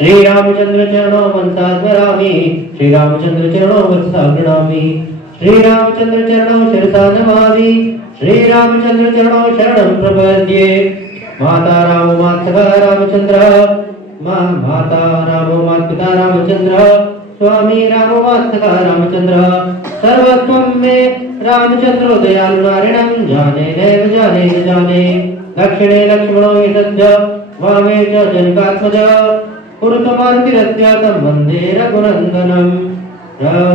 श्री रामचंद्र चरणों मनसा स्मरामि, श्री रामचंद्र चरणों मनसा गृणामि, श्री रामचंद्र चरणों शिरसा नमामि, श्री रामचंद्र चरणों शरणं प्रपद्ये। माता रामो मातृका रामचंद्र, माता रामो मातृका रामचंद्र, स्वामी रामो मातृका रामचंद्र, सर्वस्वं मे रामचंद्रो दयालु नारिणं, जाने नैव जाने न जाने। दक्षिणे लक्ष्मणो यशस्य, वामे च जनकात्मज, पुरुषमारुतिरस्य तं वन्दे रघुनन्दनं।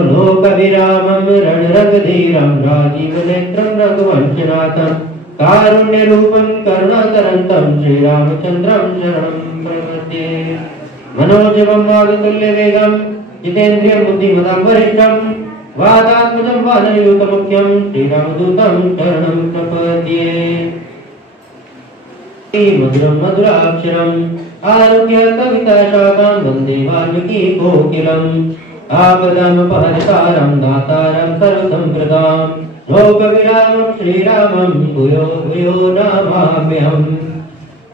लोकविरामं रणरंगधीरं, राजीवनेत्रं रघुवंशनाथं, कारुण्यरूपं करुणाकरन्तं श्रीरामचन्द्रं शरणं प्रपद्ये। मनोजवं वागतुल्यवेगं, जितेन्द्रियं बुद्धिमतां वरिष्ठं, वातात्मजं वानरयूथमुख्यं श्रीरामदूतं शरणं प्रपद्ये। मधुरं मधुराक्षरम् आरुह्य कविताशाखां वन्दे वाल्मीकिकोकिलम्। आपदमपहर्तारं दातारं सर्वसम्प्रदां, लोकविरामं श्रीरामं भूयो भूयो नमाम्यहम्।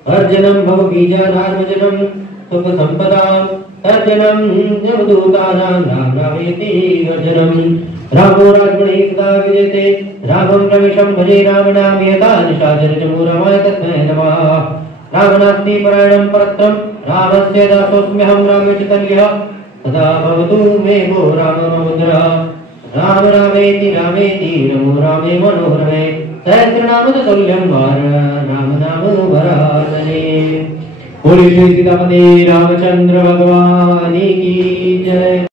अर्जुनं भवबीजानार्मजनं सुखसम्पदाम्, अर्जुनं यमदूतानां राम रामेति अर्जुनं। रामो राजगुणैः सदा विजयते, रामं रमेशं भजे रामनाम यथा निशाचरचमूरमाय तस्मै नमः। रामनास्ति परायणं परत्रं, रामस्य दासोऽस्म्यहं रामे च कल्यः, सदा भवतु मे भो राममुद्रा। राम रामेति रामेति रमो रामे मनोरमे, सहस्रनाम तुल्यं राम नाम वरानने। बोलिए श्री सीतापति रामचंद्र भगवान की जय।